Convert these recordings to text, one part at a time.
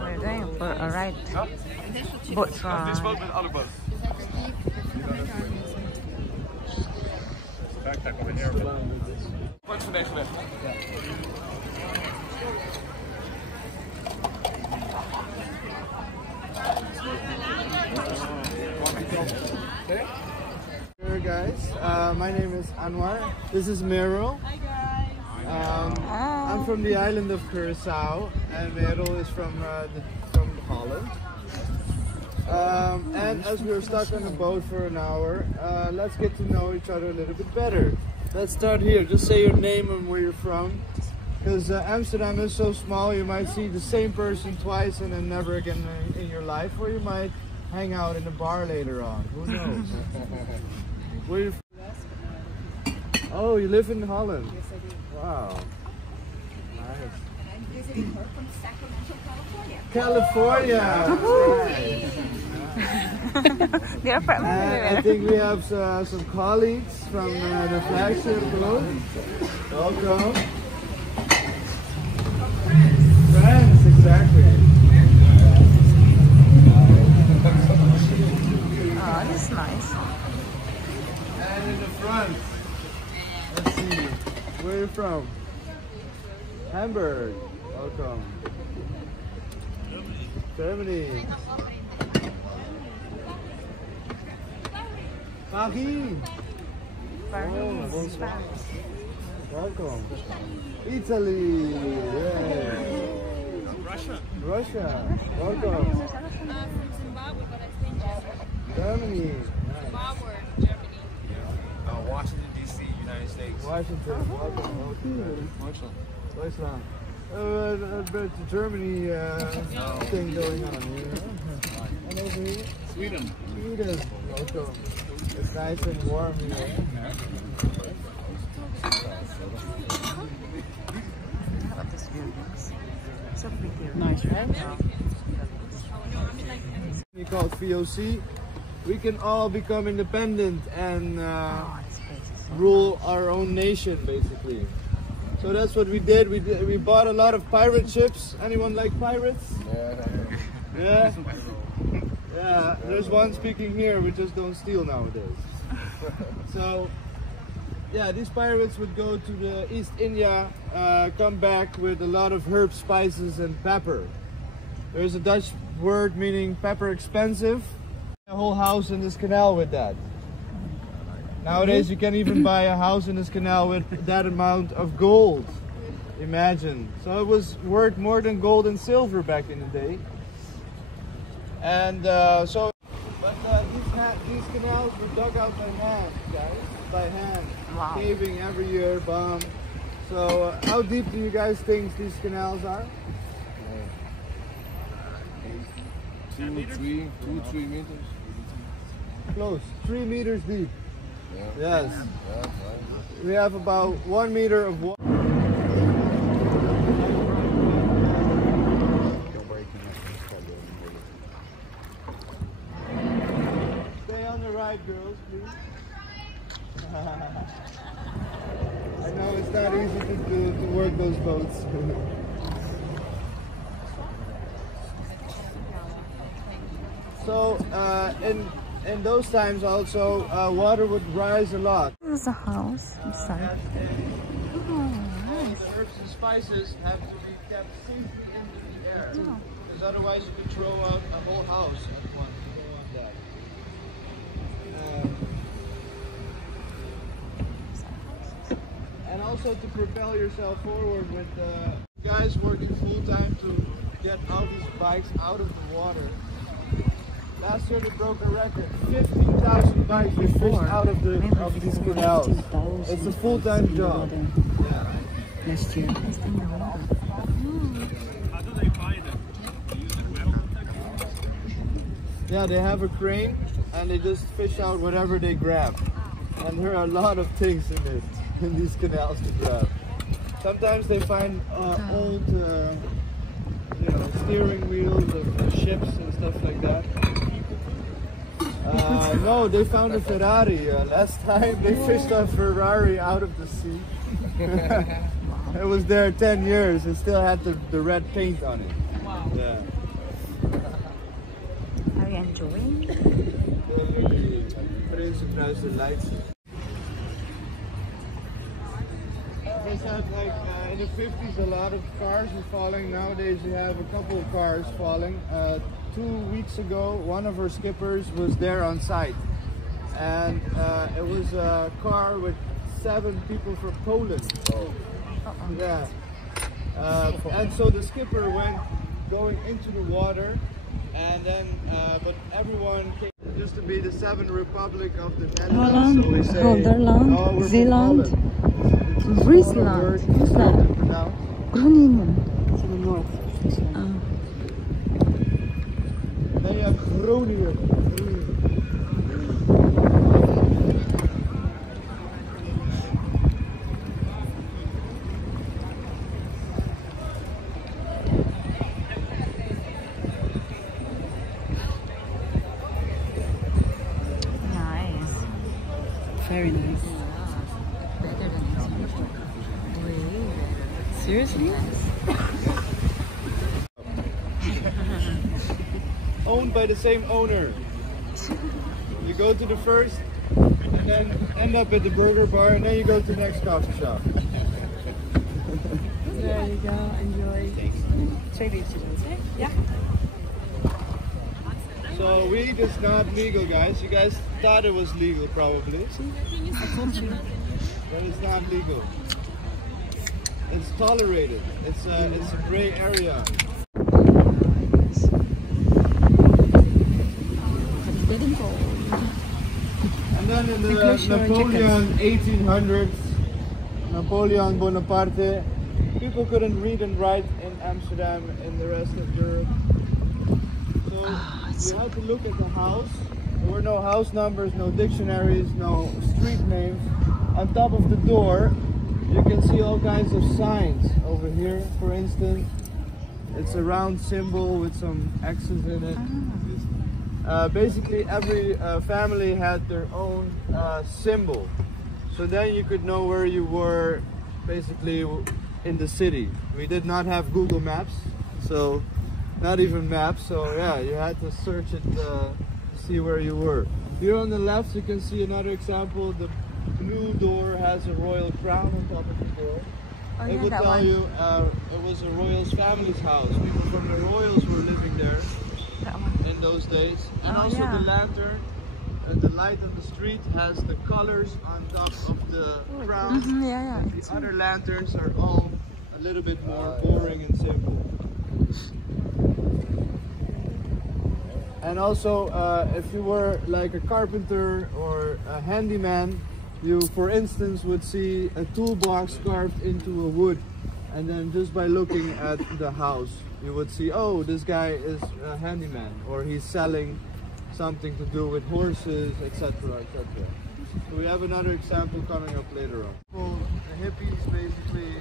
We're going for a ride. Boat ride. This boat met alle boot. Kijk, daar kom je neer. Kort van deze weg. Hey guys, my name is Anwar. This is Meryl. Hi guys. I'm from the island of Curaçao, and Meryl is from Holland. And as we were stuck on the boat for an hour, let's get to know each other a little bit better. Let's start here. Just say your name and where you're from. Because Amsterdam is so small, you might see the same person twice and then never again in your life, or you might hang out in a bar later on. Who knows? Where you from? Oh, you live in Holland? Yes, I do. Wow. Nice. And I'm visiting her from Sacramento, California. California! They're from I think we have some colleagues from the flagship group. Welcome. France, exactly. Oh, this is nice. And in the front, let's see, where are you from? Hamburg. Welcome. Germany. Paris. Paris. Welcome. Italy. Yeah. Russia. Welcome. From Zimbabwe, but I stay in Germany. Zimbabwe, Germany. Washington DC, United States. Washington. Welcome. Deutschland. A bit of Germany thing going on here. And over here? Sweden. Sweden. Welcome. It's nice and warm here. Look at this buildings. So pretty. Nice, right? We call it VOC. We can all become independent and rule our own nation, basically. So that's what we did. We bought a lot of pirate ships. Anyone like pirates? Yeah. Yeah. There's one speaking here. We just don't steal nowadays. So yeah, these pirates would go to the East India, come back with a lot of herbs, spices, and pepper. There's a Dutch word meaning pepper expensive. A whole house in this canal with that. Nowadays you can't even buy a house in this canal with that amount of gold. Imagine. So it was worth more than gold and silver back in the day. And these canals were dug out by hand, guys. By hand. Wow. Caving every year, bomb. So how deep do you guys think these canals are? 2, 3 meters. Close. 3 meters deep. Yeah. Yes. Yeah, We have about 1 meter of water. Stay on the ride, girls, please. I know it's not easy to work those boats. So in those times also water would rise a lot. This is a house inside. The herbs and spices have to be kept safely in the air, because otherwise you could throw out a whole house at once. You don't want that. And also to propel yourself forward with guys working full time to get all these bikes out of the water. Last year they broke a record. 15,000 bikes were fished out of these canals. It's a full-time job. Yeah. Last year. Yeah, they have a crane and they just fish out whatever they grab. And there are a lot of things in these canals to grab. Sometimes they find old steering wheels of ships and stuff like that. No, they found a Ferrari. Last time they fished a Ferrari out of the sea. It was there 10 years. It still had the red paint on it. Wow. Yeah. Are you enjoying? The lights. They said like in the 50s a lot of cars were falling. Nowadays you have a couple of cars falling. 2 weeks ago one of our skippers was there on site, and it was a car with 7 people from Poland. Yeah. And so the skipper went going into the water, and then but everyone came just to be the 7th Republic of the Netherlands. Holland, So we say, Holland, "Oh, we're from Zeeland, Holland." Friesland. What's that? Groningen. To the north. Then you have Groningen. Nice. Very nice. Better than Amsterdam. Way better. Seriously? Owned by the same owner. You go to the first, and then end up at the burger bar, and then you go to the next coffee shop. There you go. Enjoy. 2 biertjes, hè? Ja. So weed is not legal, guys. You guys thought it was legal, probably, but it's not legal. It's tolerated. It's a gray area. And then in the Napoleon 1800s, Napoleon Bonaparte, people couldn't read and write in Amsterdam and the rest of Europe. So you had to look at the house. There were no house numbers, no dictionaries, no street names. On top of the door, you can see all kinds of signs. Over here, for instance, it's a round symbol with some X's in it. Basically, every family had their own symbol. So then you could know where you were, basically, in the city. We did not have Google Maps, so not even maps. So yeah, you had to search it to see where you were. Here on the left, you can see another example. The blue door has a royal crown on top of the door. Oh, It yeah, would that tell one. you it was a royal's family's house. People from the royals were living there That one. in those days. And Oh, also yeah. the lantern, the light of the street has the colors on top of the crown. Yeah. The other lanterns are all a little bit more boring and simple. And also, if you were like a carpenter or a handyman, you, for instance, would see a toolbox carved into a wood, and then just by looking at the house, you would see, oh, this guy is a handyman, or he's selling something to do with horses, etc., etc. So we have another example coming up later on. Well, the hippies, basically,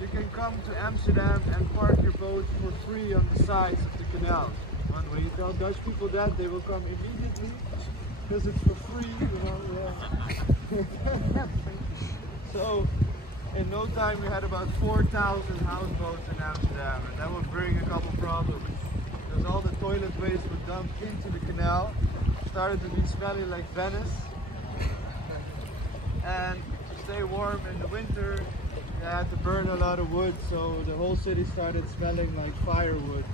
you can come to Amsterdam and park your boat for free on the sides of the canal. And when you tell Dutch people that, they will come immediately because it's for free, you know. Yeah. So in no time we had about 4,000 houseboats in Amsterdam, and that would bring a couple problems. Because all the toilet waste would dump into the canal, started to be smelling like Venice. And to stay warm in the winter, you had to burn a lot of wood, so the whole city started smelling like firewood,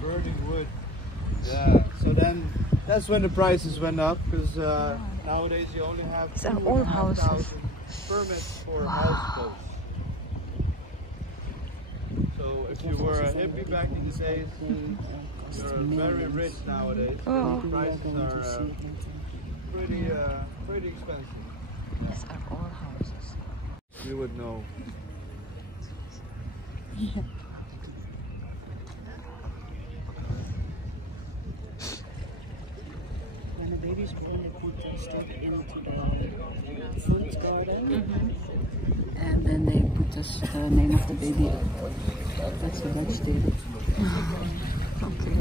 burning wood. Yeah, so then that's when the prices went up, because nowadays you only have It's all houses. 2,500 permits for houseboats. So if you were a hippie back in the days, you're very rich nowadays. Oh. The prices are pretty expensive. These are all houses. You would know. When the baby's born, they put the stuff into the fruit garden, and then they put the name of the baby. That's the Dutch thing. Okay.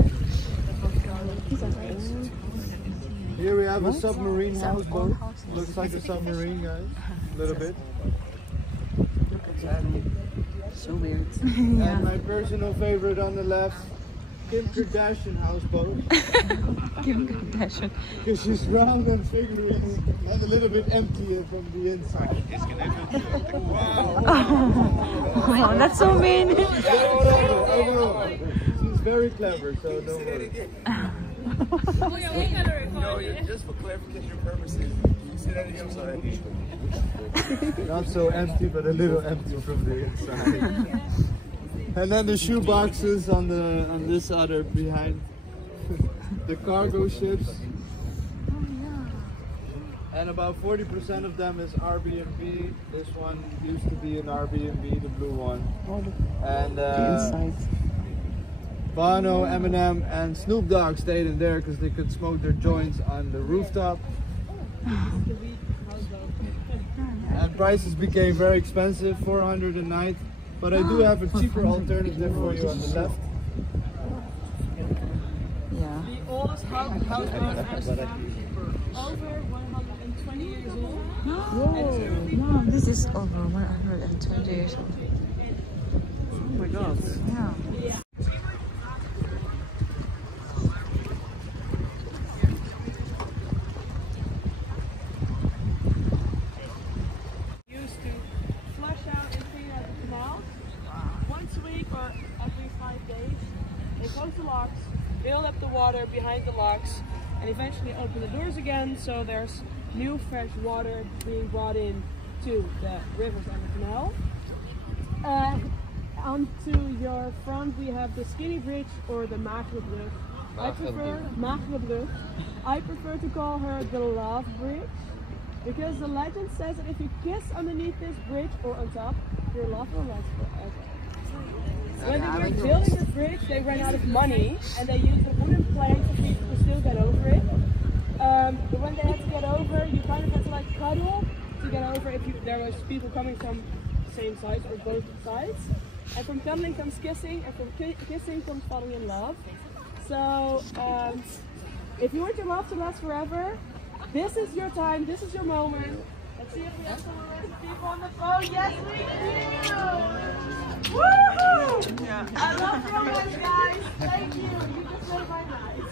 These are old. Here we have a What? submarine Is that houseboat. all houses? Looks like a submarine, guys. A little bit. Look at that. So weird. And my personal favorite on the left, Kim Kardashian houseboat. Kim Kardashian. Because she's round and figurine and a little bit empty from the inside. Oh, that's so mean. Overall, she's very clever, so don't worry. Oh yeah, we gotta record No, it. just for clarification purposes, you say that again, sorry. Not so empty, but a little empty from the inside. And then the shoe boxes on this other behind the cargo ships. And about 40% of them is Airbnb. This one used to be an Airbnb, the blue one. And Inside. Bono, Eminem, and Snoop Dogg stayed in there because they could smoke their joints on the rooftop. And prices became very expensive, 400 a night. But I do have a cheaper alternative for you on the left. Yeah. The oldest houseboat in Amsterdam, over 120 years old. Whoa. No, this is over 120 years old. Oh my god. Yeah. Used to flush out and clean out the canal once a week or every 5 days. They close the locks, build up the water behind the locks, and eventually open the doors again, so there's new fresh water being brought in to the rivers and the canal. Onto your front we have the skinny bridge or the Maagdenbrug. I prefer to call her the love bridge, because the legend says that if you kiss underneath this bridge or on top, your love will last forever. When they were building this bridge, they ran out of money and they used a wooden plank for people to still get over it. But when they had to get over, you kind of had to like cuddle to get over if there was people coming from the same sides or both sides. And from cuddling comes kissing, and from kissing comes falling in love. So if you want your love to last forever, this is your time, this is your moment. Let's see if we have some people on the phone. Yes, we do! Woohoo! Yeah. I love your voice, guys. Thank you. You just made my night.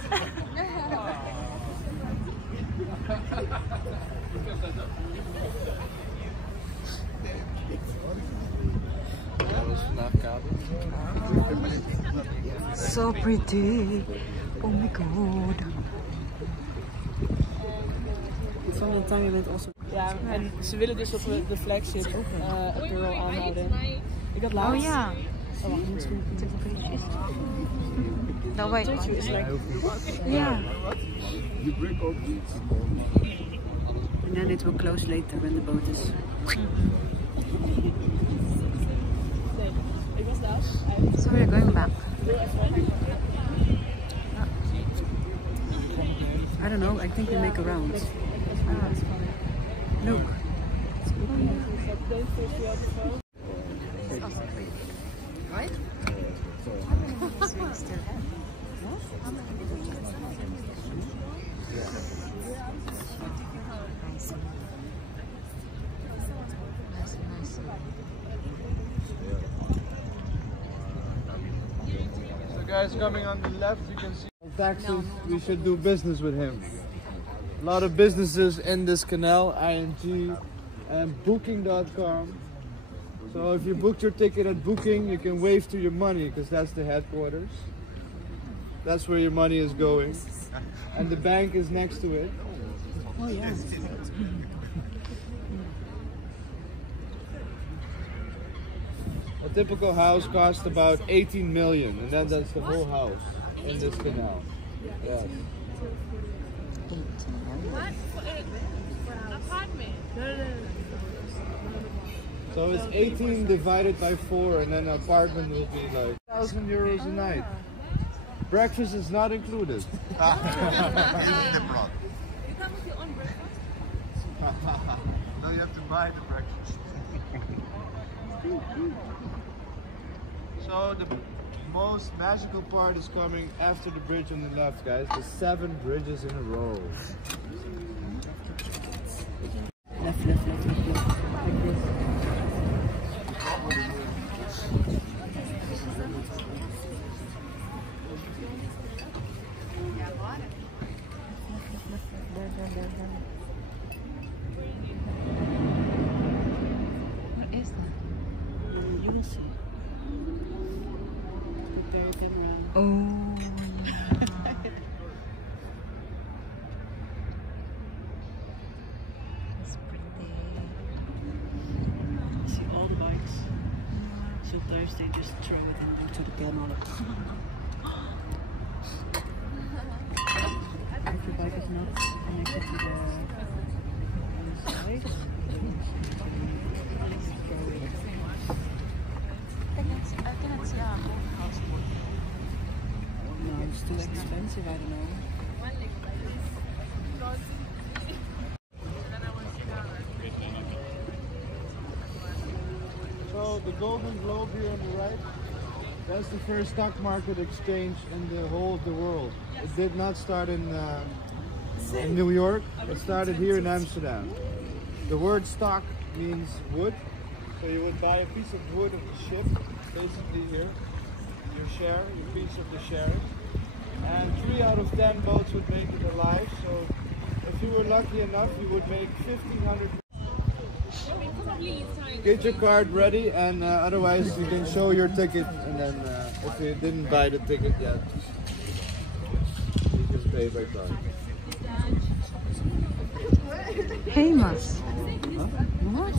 So pretty. Oh my god. Van de Tangement also. Ja, en ze willen dus op de flagship apparel aanhouden. Ik had laatst. Oh yeah. Oh, wacht, moet ik No, wait. is like. Yeah. And then it will close later when the boat is. Nee, ik was daar. So we're going back. I don't know, I think we make a round. Look. Right? So guys, coming on the left, you can see taxes. We should do business with him. A lot of businesses in this canal, ING and Booking.com. So if you booked your ticket at Booking, you can wave to your money because that's the headquarters. That's where your money is going. And the bank is next to it. Oh yeah. A typical house costs about 18 million, and then that's the whole house in this canal. Yes. So it's 18 divided by 4, and then an apartment will be like 1,000 euros a night. Breakfast is not included. Eating the broth. No, you have to buy the breakfast. So the most magical part is coming after the bridge on the left, guys. The 7 bridges in a row. Left, left, left, left, left. Like this. What is that? You can see. Prepare them around. Oh, that's pretty. See all the bikes. Sometimes they just throw it and go to the canal. If your bike is not connected to the side, no, it's too expensive, I don't know. So the Golden Globe here on the right, that's the first stock market exchange in the whole of the world. It did not start in New York, it started here in Amsterdam. The word stock means wood, so you would buy a piece of wood of the ship, basically here, your share, your piece of the share. And 3 out of 10 boats would make it alive, so if you were lucky enough, you would make 1,500. Get your card ready, and otherwise you can show your ticket, and then if you didn't buy the ticket yet, you just pay by card. Famous. What?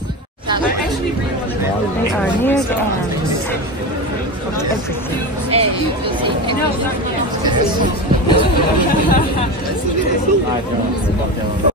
I actually really want to go. They are near the end of everything. No, not yet.